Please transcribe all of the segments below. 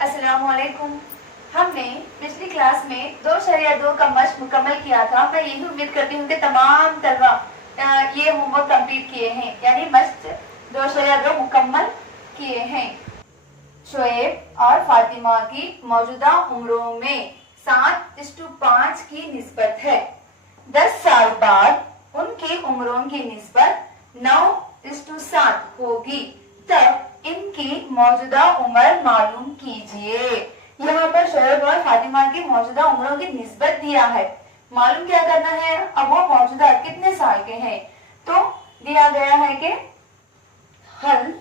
अस्सलामुअलैकुम। हमने पिछली क्लास में 2 का मश्क मुकम्मल किया था। मैं यही उम्मीद करती हूँ कि तमाम तलबा ये होमवर्क कंप्लीट किए हैं, यानी मश्क 2 मुकम्मल किए हैं। शोएब और फातिमा की मौजूदा उम्रों में 7:5 की निस्बत है। 10 साल बाद उनकी उम्रों की निस्बत 9:7 होगी। तब इनकी मौजूदा उम्र मालूम कीजिए। यहाँ पर शोएब और फातिमा की मौजूदा उम्रों की निस्बत दिया है, मालूम क्या करना है। अब वो मौजूदा कितने साल के हैं, तो दिया गया है कि हल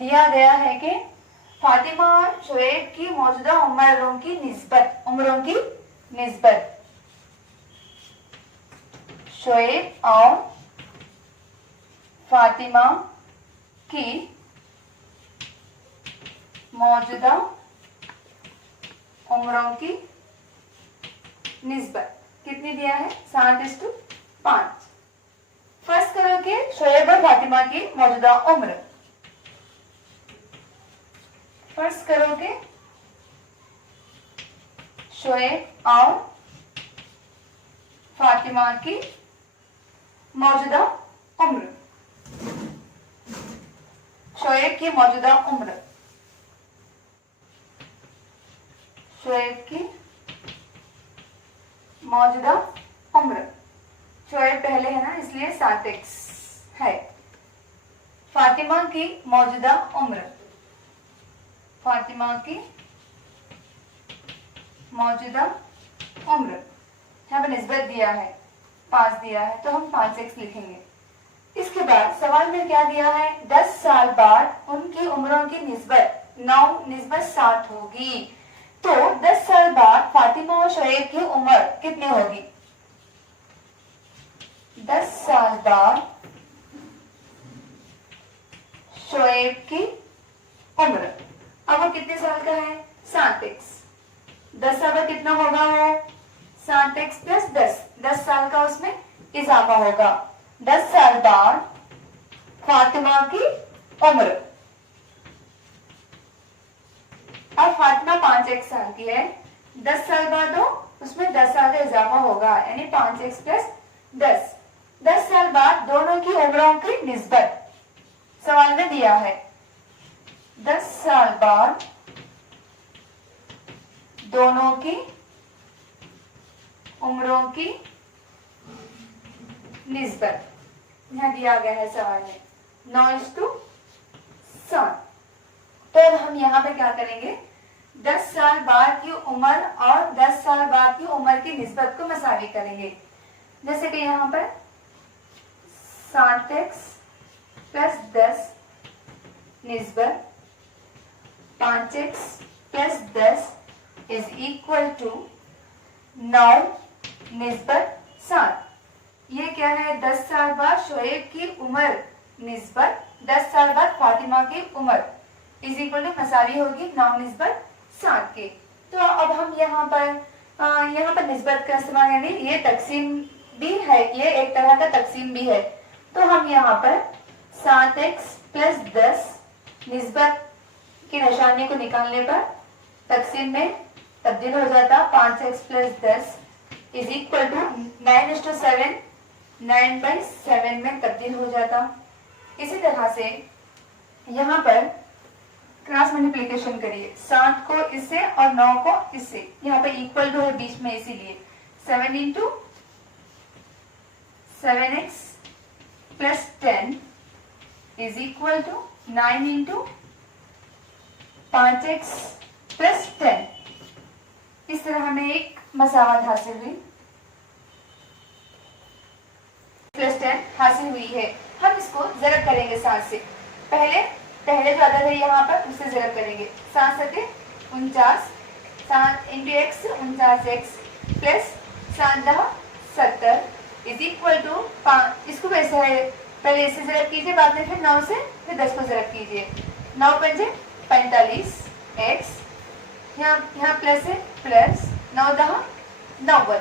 दिया गया है कि फातिमा और शोएब की मौजूदा उम्रों की निस्बत शोएब और फातिमा की मौजूदा उम्रों की निस्बत कितनी दिया है, 7:5। फर्ज करो कि शोएब और फातिमा की मौजूदा उम्र, फर्ज करो कि शोएब और फातिमा की मौजूदा उम्र, शोएब की मौजूदा उम्र, शोएब की मौजूदा उम्र, शोएब पहले है ना इसलिए 7x है। फातिमा की मौजूदा उम्र, फातिमा की मौजूदा उम्र, यहाँ पर निस्बत दिया है 5 दिया है, तो हम 5x लिखेंगे। इसके बाद सवाल में क्या दिया है, 10 साल बाद उनकी उम्रों की निस्बत 9:7 होगी। तो 10 साल बाद फातिमा और शोएब की उम्र कितनी होगी। 10 साल बाद शोएब की उम्र, अब वो कितने साल का है, 7x। 10 साल बाद कितना होगा वो, 7x + 10, 10 साल का उसमें इजाफा होगा। 10 साल बाद फातिमा की उम्र, अब फातिमा 5x साल की है, 10 साल बाद हो उसमें 10 साल का इजाफा होगा, यानी 5x + 10। 10 साल बाद दोनों की उम्रों की निस्बत सवाल में दिया है। 10 साल बाद दोनों की उम्रों की निस्बत यहाँ दिया गया है सवाल में 9:7। तो अब हम यहाँ पे क्या करेंगे, 10 साल बाद की उम्र और 10 साल बाद की उम्र की निस्बत को मसावी करेंगे। जैसे कि यहाँ पर 7x + 10 निस्बत 5x + 10 = 9 निस्बत 7। ये क्या है, 10 साल बाद शोएब की उम्र निस्बत 10 साल बाद फातिमा की उम्र = मसावी होगी 9 निस्बत 7 के। तो अब हम यहाँ पर निस्बत का इस्तेमाल, यानी ये तकसीम भी है, ये एक तरह का तकसीम भी है। तो हम यहाँ पर 7x + 10 निस्बत की निशानी को निकालने पर तकसीम में तब्दील हो जाता, 5x + 10 = 9:7, 9/7 में तब्दील हो जाता। इसी तरह से यहाँ पर क्रॉस मल्टीप्लिकेशन करिए, 7 को इससे और 9 को इससे, यहाँ पे इक्वल टू है बीच में, इसीलिए 7 × 7x + 10 = 9 × 5x + 10। इस तरह हमें एक मसावत हासिल हुई, +10 हासिल हुई है। हम इसको ज़रब करेंगे 7 से। पहले जो अदद है यहाँ पर उससे ज़रब करेंगे, 7 × 7 = 49, 7 × x 49x + 7 × 70 = 5। इसको कैसे है, पहले इससे ज़रब कीजिए, बाद में फिर 9 से फिर 10 को ज़रब कीजिए। 9 × 5 = 45x, यहाँ प्लस है, प्लस 9 × 10 = 90।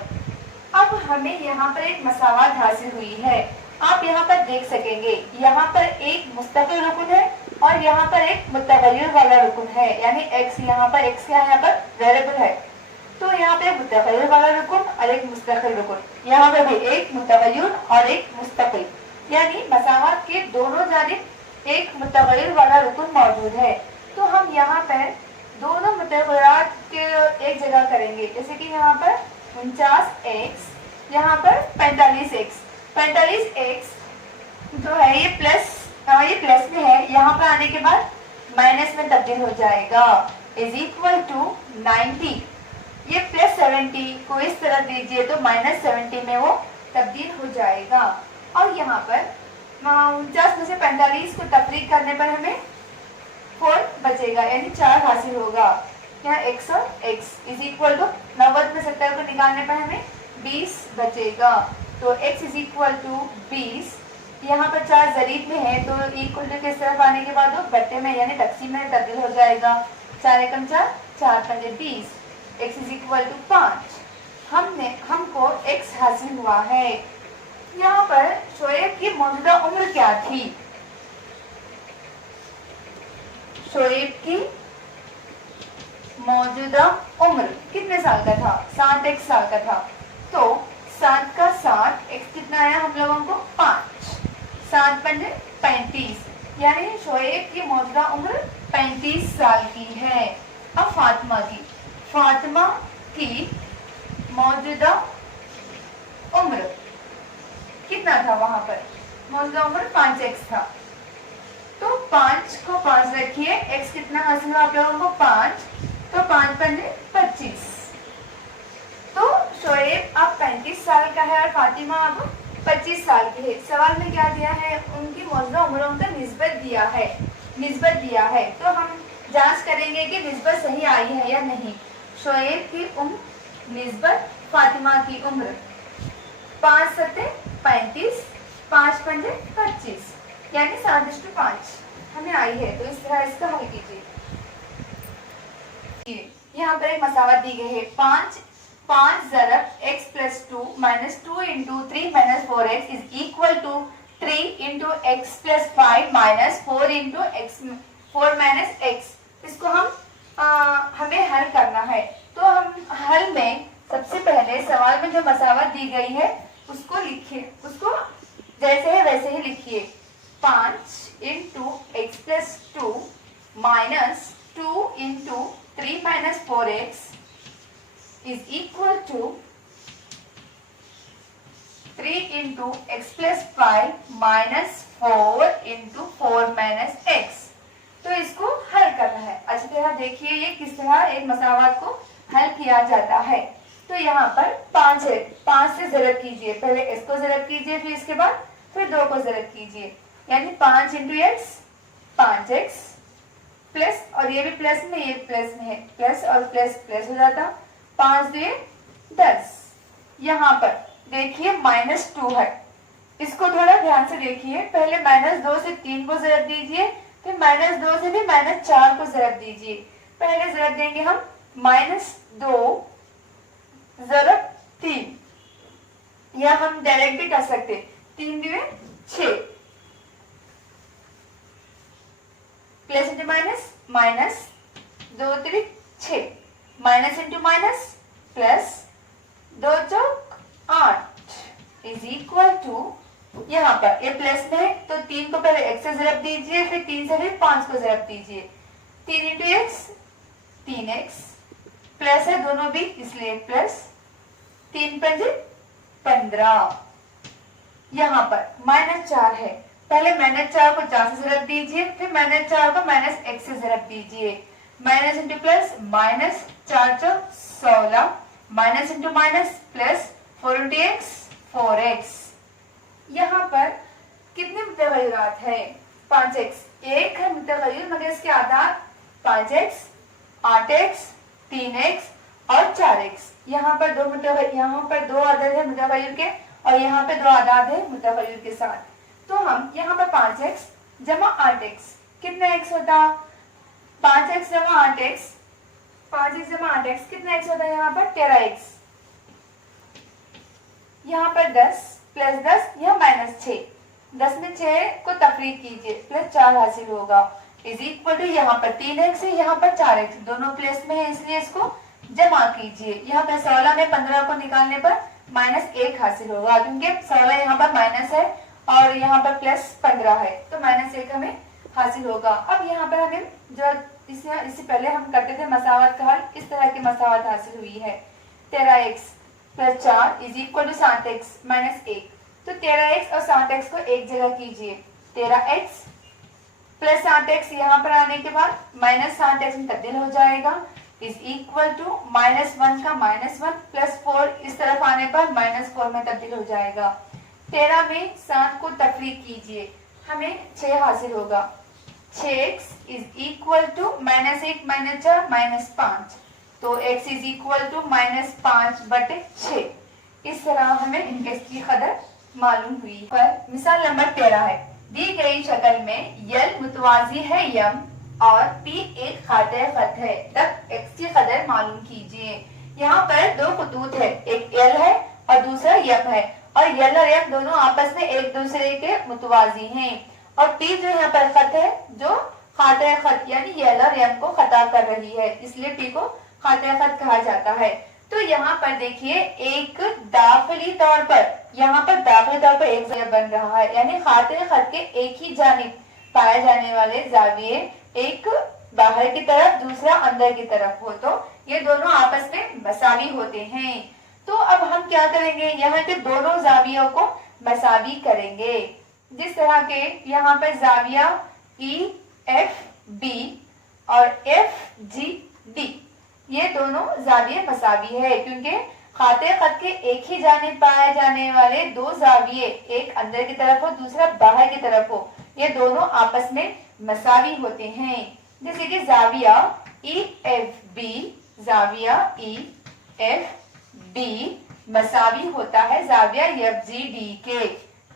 अब हमें यहाँ पर एक मसावत हासिल हुई है। आप यहाँ पर देख सकेंगे, यहाँ पर एक मुस्तकिल रुकन है और यहाँ पर एक मुतगय्यर वाला रुकन है, यानी x, यहाँ पर x क्या है, यहाँ पर वेरिएबल है। तो यहाँ पे मुतगय्यर वाला रुकन और एक मुस्तकिल रुकन, यहाँ पे भी एक मुतगय्यर और एक मुस्तकिल, यानी मसावत के दोनों जानिब एक मुतगय्यर वाला रुकन मौजूद है। तो हम यहाँ पर दोनों मुतगय्यरात के एक जगह करेंगे, जैसे कि यहाँ पर 49x, यहाँ पर 45x। 45x जो है ये प्लस में है, यहाँ पर आने के बाद माइनस में तब्दील हो जाएगा, इज इक्वल टू 90। ये प्लस 70 को इस तरह दीजिए तो माइनस 70 में वो तब्दील हो जाएगा। और यहाँ पर 49 में से 45 को तफरीक करने पर हमें 4 बचेगा, यानी 4 हासिल होगा। यहाँ x और x इज इक्वल टू 90 में 70 को निकालने पर हमें 20 बचेगा। तो x इज इक्वल टू 20। यहाँ पर 4 जरीब में है तो इक्वल टू किस तरफ आने के बाद वो बट्टे में यानी तकसीम में तब्दील हो जाएगा। 4 एकम 4, 4 पंजे 20, x इज इक्वल टू 5। हमको x हासिल हुआ है। यहाँ पर शोएब की मौजूदा उम्र क्या थी? शोएब की मौजूदा उम्र कितने साल का था? 7x साल का था। तो 7 का 7, x कितना आया हम लोगों को? 5। 7 पंजे 35, यानी शोएब की मौजूदा उम्र 35 साल की है। अब फातिमा की मौजूदा उम्र कितना था? वहां पर मौजूदा उम्र 5x था। तो 5 को 5 रखिए, x कितना हासिल हुआ आप लोगों को? 5। तो 5 पंजे 25। तो शोएब अब 35 साल का है और फातिमा अब 25 साल की है। सवाल में क्या दिया है? उनकी मौजूदा उम्रों का निस्बत दिया है। तो हम जांच करेंगे कि निस्बत सही आई है या नहीं। शोएब की उम्र निस्बत फातिमा की उम्र, 5 सत्ते 35, 5 पंजे 25, यानी 7:5 हमें आई है। तो इस तरह इसका हल कीजिए। यहाँ पर एक मसावत दी गई है, 5 ज़रब x plus 2 minus 2 into 3 minus 4x is equal to 3 into x plus 5 minus 4 into x 4 minus x. इसको हमें हल करना है। तो हम हल में सबसे पहले सवाल में जो मसावत दी गई है उसको लिखिए, उसको जैसे है वैसे ही लिखिए। 5 into x plus 2 minus 2 into 3 minus 4x is equal to 3 into x plus 5 minus 4 into 4 minus x। तो इसको हल करना है। अच्छी तरह देखिए ये किस तरह एक मसावत को हल किया जाता है। तो यहाँ पर 5 है, 5 से ज़रब कीजिए, पहले x को ज़रब कीजिए, फिर इसके बाद फिर 2 को ज़रब कीजिए, यानी 5 इंटू एक्स 5x प्लस, और ये भी प्लस में, ये प्लस में है, प्लस और प्लस प्लस हो जाता, 5 2 10। यहाँ पर देखिए -2 है, इसको थोड़ा ध्यान से देखिए। पहले -2 से 3 को ज़रब दीजिए, फिर -2 से भी -4 को ज़रब दीजिए। पहले ज़रब देंगे हम -2 ज़रब 3, या हम डायरेक्ट भी कर सकते, 3 2 6, plus into minus, minus 2 3 6, minus into minus plus 2 चौक 8 इज इक्वल टू, यहाँ पर ये प्लस में है तो 3 को पहले x से ज़रब दीजिए, फिर 3 से फिर 5 को ज़रब दीजिए। 3 इंटू एक्स 3x, प्लस है दोनों भी इसलिए प्लस, 3 पंजे 15। यहाँ पर -4 है, पहले -4 को 4 से ज़रब दीजिए, फिर -4 को -x से ज़रब दीजिए। माइनस इंटू प्लस, माइनस 4 चौक 16, minus into minus plus, 4 into x 4x। यहाँ पर कितने मुतगय्यरात है? 5x, एक है मुतगय्यर मगर इसके आदाद 5x, 8x, 3x और 4x। यहाँ पर दो आदाद है मुतगय्यर के और यहाँ पे 2 आदाद है मुतगय्यर के साथ। तो हम यहाँ पर 5x जमा 8x, कितना x होता? 5x जमा 8x, 5x जमा 8x कितना x होता है? यहाँ पर 13x। यहाँ पर 10 प्लस 10, यह -6, 10 में 6 को तफरीक कीजिए, प्लस 4 हासिल होगा, इज इक्वल टू यहाँ पर 3x है, यहाँ पर 4x, दोनों प्लेस में है इसलिए इसको जमा कीजिए। यहाँ पर 16 में 15 को निकालने पर -1 हासिल होगा, क्योंकि 16 यहाँ पर माइनस है और यहाँ पर प्लस 15 है, तो -1 हमें हासिल होगा। अब यहाँ पर हमें जो इससे पहले हम करते थे मसावत का हल, इस तरह की मसावत हासिल हुई है। 13x plus 4 is equal to 7x minus 1, तो 13x और 7x को एक जगह कीजिए, 13x प्लस 7x यहाँ पर आने के बाद -7x में तब्दील हो जाएगा, इज इक्वल टू -1 का -1 प्लस 4 इस तरफ आने पर -4 में तब्दील हो जाएगा। 13 में 7 को तफरीक कीजिए, हमें 6 हासिल होगा, 6x इज इक्वल टू -1 -4 -5, तो x इज इक्वल टू -5/6। इस तरह हमें x की कदर मालूम हुई। पर मिसाल नंबर 13 है, दी गई शक्ल में यल मुतवाजी है यम और p एक खाते खत है, तब x की कदर मालूम कीजिए। यहाँ पर दो खतूत है, एक यल है और दूसरा यम है, और यल और यम दोनों आपस में एक दूसरे के मुतवाजी हैं, और p जो यहाँ पर खत है जो खाते खत यानी यल और यम को खता कर रही है, इसलिए p को खाते खत कहा जाता है। तो यहाँ पर देखिए एक दाखिली तौर पर एक जगह बन रहा है, यानी खाते खत के एक ही जानिब पाए जाने वाले जाविये, एक बाहर की तरफ दूसरा अंदर की तरफ हो, तो ये दोनों आपस में मसावी होते हैं। तो अब हम क्या करेंगे, यहाँ के दोनों जावियों को मसावी करेंगे, जिस तरह के यहाँ पर जाविया EFB और FGD, ये दोनों जाविये मसावी है, क्योंकि खाते खत के एक ही जानिब पाए जाने वाले दो जाविये, एक अंदर की तरफ हो दूसरा बाहर की तरफ हो, ये दोनों आपस में मसावी होते हैं। जैसे कि जाविया EFB, जाविया EFB मसावी होता है जाविया FGD के,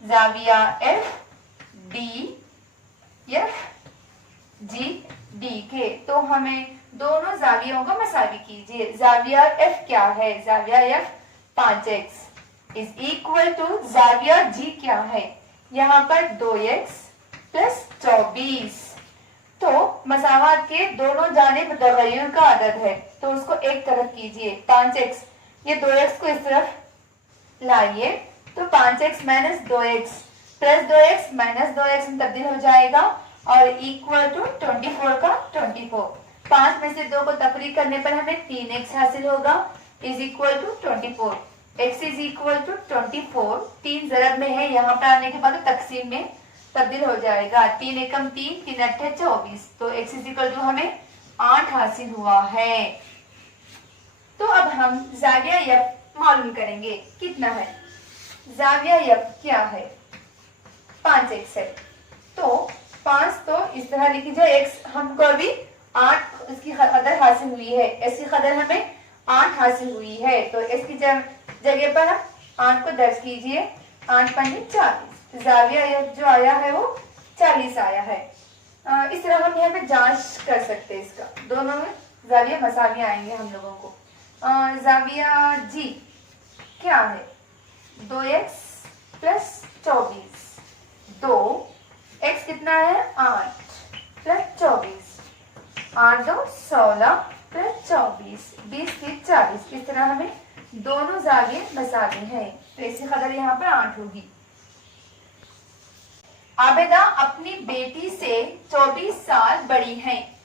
जाविया FGD के। तो हमें दोनों जावियों को मसावी कीजिए। जाविया F क्या है, जाविया F 5x is equal to जाविया G क्या है, यहाँ पर 2x प्लस 24। तो मसावात के दोनों जानिब तगय्युर का अदद है, तो उसको एक तरफ कीजिए, 5x, ये 2x को इस तरफ लाइए, तो 5x minus 2x plus 2x minus 2x में तब्दील हो जाएगा, और इक्वल टू 24 का 24। 5 में से 2 को तफरीक करने पर हमें 3x हासिल होगा, is equal to 24। x is equal to 24, 3 ज़रब में है, यहाँ पर आने के बाद तकसीम में तब्दील हो जाएगा, 3 एकम 3, 3 अट्ठे 24, तो x इज इक्वल टू हमें 8 हासिल हुआ है। तो अब हम जाविया F मालूम करेंगे, कितना है, जाविया F क्या है, 5x है, तो 5 तो इस तरह लिखी जाए, x हमको अभी 8 इसकी कदर हासिल हुई है, इसकी कदर हमें 8 हासिल हुई है, तो इसकी जगह पर हम 8 को दर्ज कीजिए, 8 पंजे 40, जाविया जो आया है वो 40 आया है। इस तरह हम यहाँ पे जांच कर सकते हैं, इसका दोनों में जाविया मसावी आएंगे हम लोगों को। जाविया G क्या है, 2x प्लस 24, 2x कितना है 8 प्लस 24, 8 2 16 प्लस 24, 20 की 40। इस तरह हमें दोनों जाविये मसावी हैं, तो इसकी कदर यहाँ पर 8 होगी। आबिदा अपनी बेटी से 24 साल बड़ी हैं,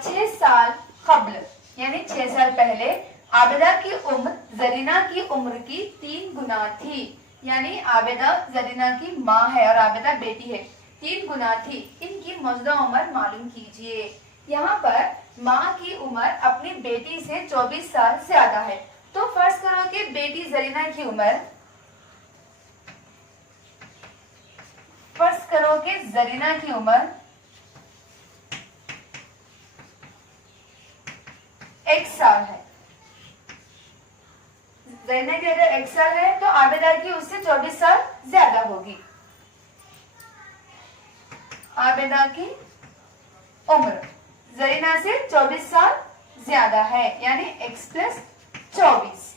6 साल कब्ल यानी 6 साल पहले आबिदा की उम्र जरीना की उम्र की 3 गुना थी, यानी आबिदा जरीना की माँ है और आबिदा बेटी है, 3 गुना थी। इनकी मौजूदा उम्र मालूम कीजिए। यहाँ पर माँ की उम्र अपनी बेटी से 24 साल ज्यादा है, तो फर्ज करो कि बेटी जरीना की उम्र, फर्ज करो कि जरीना की उम्र एक साल है, जरीना की अगर 1 साल है तो आबिदा की उससे 24 साल ज्यादा होगी। आबिदा की उम्र जरीना से 24 साल ज्यादा है, यानी x प्लस 24।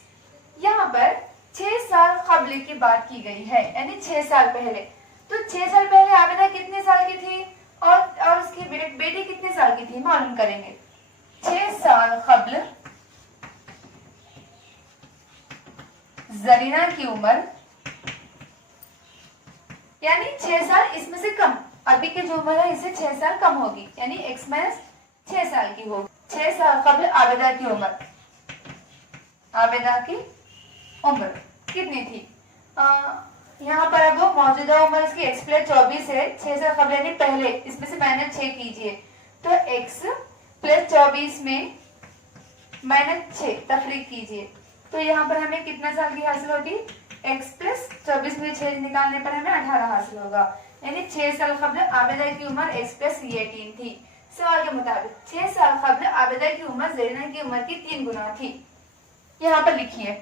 यहाँ पर 6 साल कबल की बात की गई है, यानी 6 साल पहले। तो 6 साल पहले आबिदा कितने साल की थी और उसकी बेटी कितने साल की थी, मालूम करेंगे। 6 साल कबल जरीना की उम्र, यानी 6 साल इसमें से कम, अभी की जो उम्र है इससे 6 साल कम होगी, यानी x माइनस 6 साल की होगी। 6 साल कबल आबिदा की उम्र, आबिदा की उम्र कितनी थी? यहाँ पर अब मौजूदा उम्र इसकी x प्लस 24 है, 6 साल कबल यानी पहले, इसमें से माइनस 6 कीजिए, तो x प्लस 24 में माइनस 6 तफरीक कीजिए, तो यहाँ पर हमें कितना साल की हासिल होगी? x प्लस 24 में 6 निकालने पर हमें 18 हासिल होगा, यानी 6 साल कबल आबिदा की उम्र x प्लस 18 थी। सवाल के मुताबिक 6 साल कबल आबिदा की उम्र जरीना की उम्र की 3 गुना थी। यहाँ पर लिखिए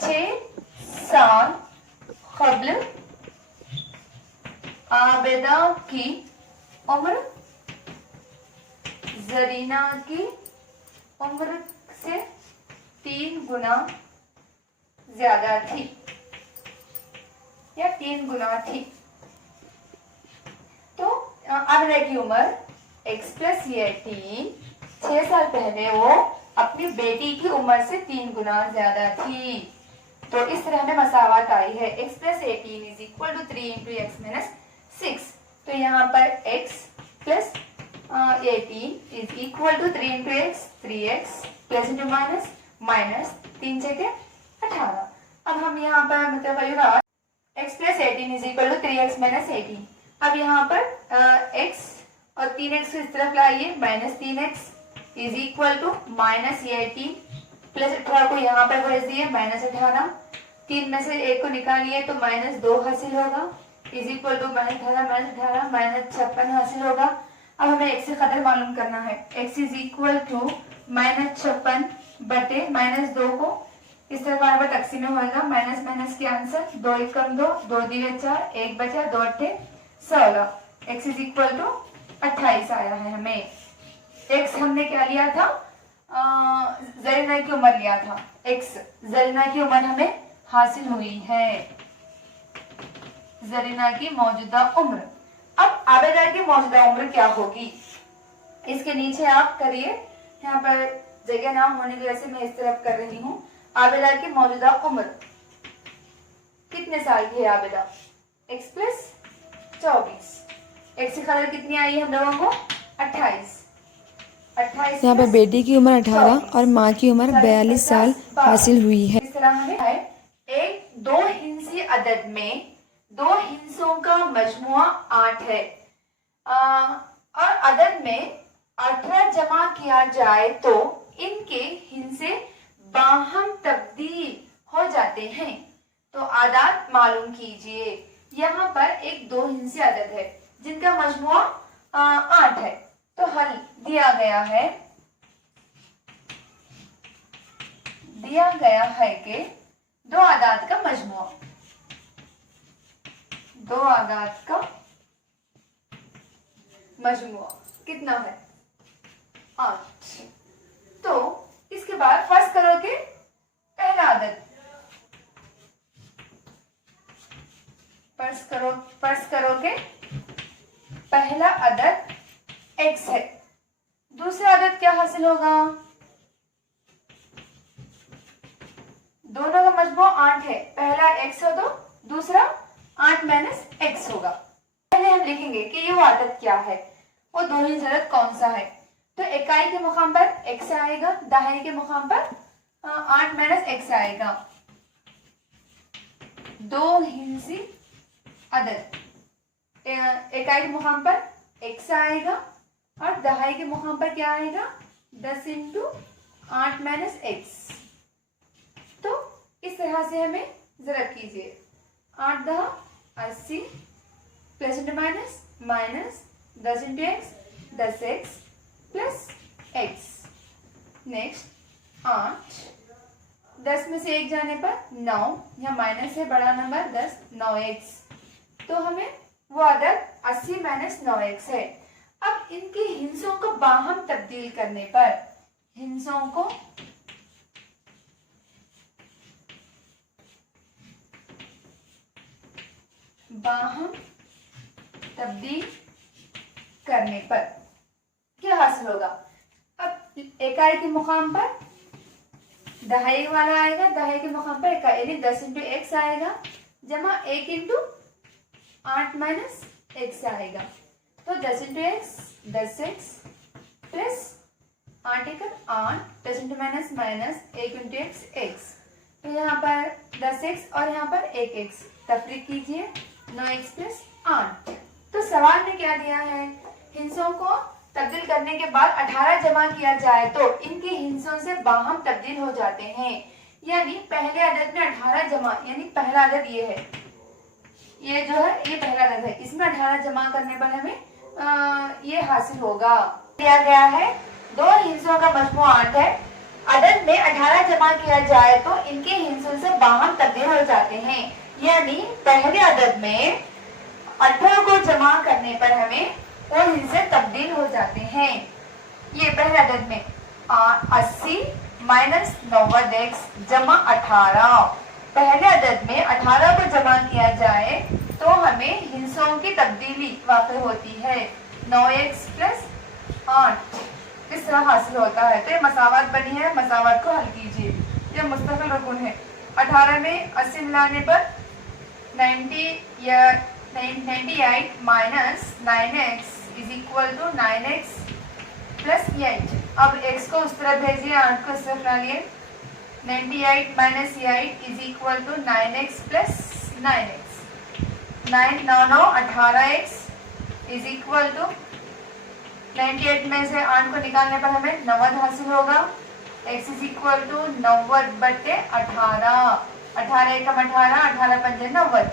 6 साल कबल आबिदा की उम्र जरीना की उम्र से 3 गुना ज्यादा थी या 3 गुना थी। तो आबिदा की उम्र x प्लस 18, 6 साल पहले वो अपनी बेटी की उम्र से 3 गुना ज्यादा थी। तो इस तरह हमें मसावत आई है, x plus 18 is equal to 3 into x minus 6। तो यहाँ पर x plus 18 is equal to 3 into x, 3x plus into minus minus 3 छके 18। अब हम यहाँ पर मतलब x plus 18 is equal to 3x minus 18। अब यहाँ पर x और 3x को इस तरफ लाइए, minus 3x is equal to minus 18 plus 18 को यहाँ पर भेज दिए, माइनस 18, 3 में से 1 को निकालिए तो माइनस 2 हासिल होगा, is equal to minus 18 minus 56 हासिल होगा। अब हमें x से कदर मालूम करना है, x is equal to minus 56 बटे माइनस 2 को इस तरह बराबर तकसीम में होगा, माइनस माइनस के आंसर 2 एकम 2, 2 दिए 4, 1 बचा, 2 अट्ठे 16, x इज इक्वल टू 28 आया है हमें। x हमने क्या लिया था? जरीना की उम्र लिया था, x जरीना की उम्र हमें हासिल हुई है, जरीना की मौजूदा उम्र। अब आबिदा की मौजूदा उम्र क्या होगी, इसके नीचे आप करिए, यहाँ पर जगह ना होने की वजह से मैं इस तरफ कर रही हूँ। आबिदा की मौजूदा उम्र कितने साल की है आबिदा? x प्लस 24, x की कदर कितनी आई हम लोगों को? 28। यहाँ पर बेटी की उम्र 18 और माँ की उम्र 42 साल हासिल हुई है। इस तरह हमें है एक 2 हिंसी अदद में 2 हिंसों का मजमुआ 8 है और अदद में 18 जमा किया जाए तो इनके हिंसे बाहम तब्दील हो जाते हैं। तो आदात मालूम कीजिए। यहाँ पर एक 2 हिंसी अदद है जिनका मजमुआ 8 है, तो हल दिया गया है कि 2 आदात का मजमुआ, 2 आदात का मजमुआ कितना है? 8। तो इसके बाद फर्ज करो कि पहला आदत, फर्ज करो कि पहला आदत x है, दूसरा आदत क्या हासिल होगा? दोनों का मजमू 8 है, पहला x हो तो दूसरा 8 माइनस x होगा। पहले हम लिखेंगे कि ये वो आदत क्या है, वो दोनों ही आदत कौन सा है। तो इकाई के मुकाम पर x आएगा, दहाई के मुकाम पर 8 माइनस x आएगा। 2 हिंसी अदद, इकाई के मुकाम पर x आएगा और दहाई के मुकाम पर क्या आएगा? 10 इंटू 8 माइनस x। तो इस तरह से हमें जरब कीजिए, 8 दहा 80 plus into minus minus 10 into x 10x plus x। Next 8, 10 में से 1 जाने पर 9, यहाँ माइनस है, बड़ा नंबर 10, 9x। तो हमें वो आदत 80 माइनस 9x है। अब इनके हिंसों को बाहम तब्दील करने पर, हिंसों को बाहम तब्दील करने पर क्या हासिल होगा। अब इकाई के मुकाम पर दहाई वाला आएगा, दहाई के मुकाम पर इकाई यानी 10 इंटू एक्स आएगा जमा 1 इंटू 8 माइनस एक्स आएगा। तो 10 इंटू एक्स 10x प्लस 8 एकम 8, 10 into minus minus 1 into x x. तो यहाँ पर 10x और यहाँ पर 1x तफरीक कीजिए, 9x प्लस 8। तो सवाल में क्या दिया है, हिस्सों को तब्दील करने के बाद 18 जमा किया जाए तो इनके हिस्सों से बाहम तब्दील हो जाते हैं। यानी पहले अदद में 18 जमा, यानी पहला अदद ये है, ये जो है ये पहला अदद है, इसमें 18 जमा करने पर हमें ये हासिल होगा। दिया गया है दो हिस्सों का मजमू 8 है, अदद में 18 जमा किया जाए तो इनके हिस्सों से बाहम तब्दील हो जाते हैं। यानी पहले अदद में 18 को जमा करने पर हमें वो हिस्से तब्दील हो जाते हैं। ये पहले अदद में 80 माइनस 90x जमा 18, पहले अदद में 18 को जमा किया जाए तो हमें हिस्सों की तब्दीली वाक़ई होती है, 9x प्लस 8 इस तरह हासिल होता है। तो ये मसावत बनी है, मसावत को हल कीजिए। ये मुस्तकिल रुकन है, 18 में 80 मिलाने पर 98 minus 9x is equal to 9x plus 8। अब x को उस तरफ भेजिए, 8 को इस तरफ डालिए, 98 minus 8 is equal to 9x plus 9x, 9 9 18x is equal to 98 में से 8 को निकालने पर हमें 90 हासिल होगा। x इज इक्वल टू 90 बटे 18, 18 एकम 18, 18 पंजे 90,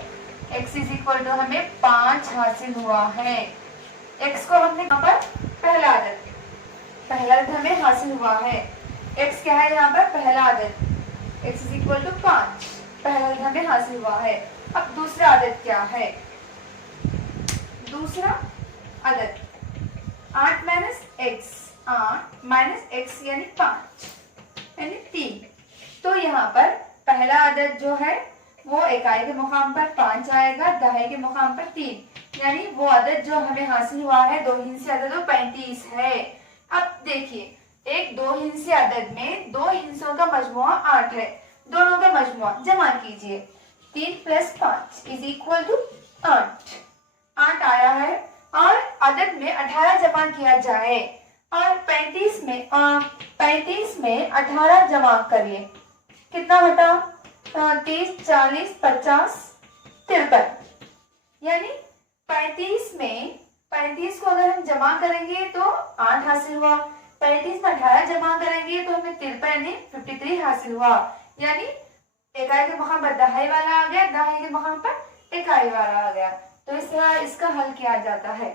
x इज इक्वल टू हमें 5 हासिल हुआ है। x को हमने यहाँ पर पहला अदद हमें हासिल हुआ है। x क्या है यहाँ पर पहला अदद, x इज इक्वल टू 5, पहला अदद हमें हासिल हुआ है। अब दूसरा अदद क्या है, दूसरा अदद 8 माइनस x, 8 माइनस x यानी 5 यानी 3। तो यहाँ पर पहला अदद जो है वो इकाई के मुकाम पर 5 आएगा, दहाई के मुकाम पर 3, यानी वो अदद जो हमें हासिल हुआ है दो हिस्से अदद वो 35 है। अब देखिए एक दो हिस्से अदद में दो हिस्सों का मजमुआ 8 है, दोनों का मजमुआ जमा कीजिए, 3 प्लस 5 इज इक्वल टू 8 आया है। और अदद में 18 जमा किया जाए और 35 में 18 जमा करिए, कितना बटा 30 40 50 53, यानी 35 को अगर हम जमा करेंगे तो 8 हासिल हुआ, 35 में 18 जमा करेंगे तो हमें 53 यानी 53 हासिल हुआ। यानी इकाई के मुकाम पर दहाई वाला आ गया, दहाई के मुकाम पर इकाई वाला आ गया। तो इस तरह इसका हल किया जाता है।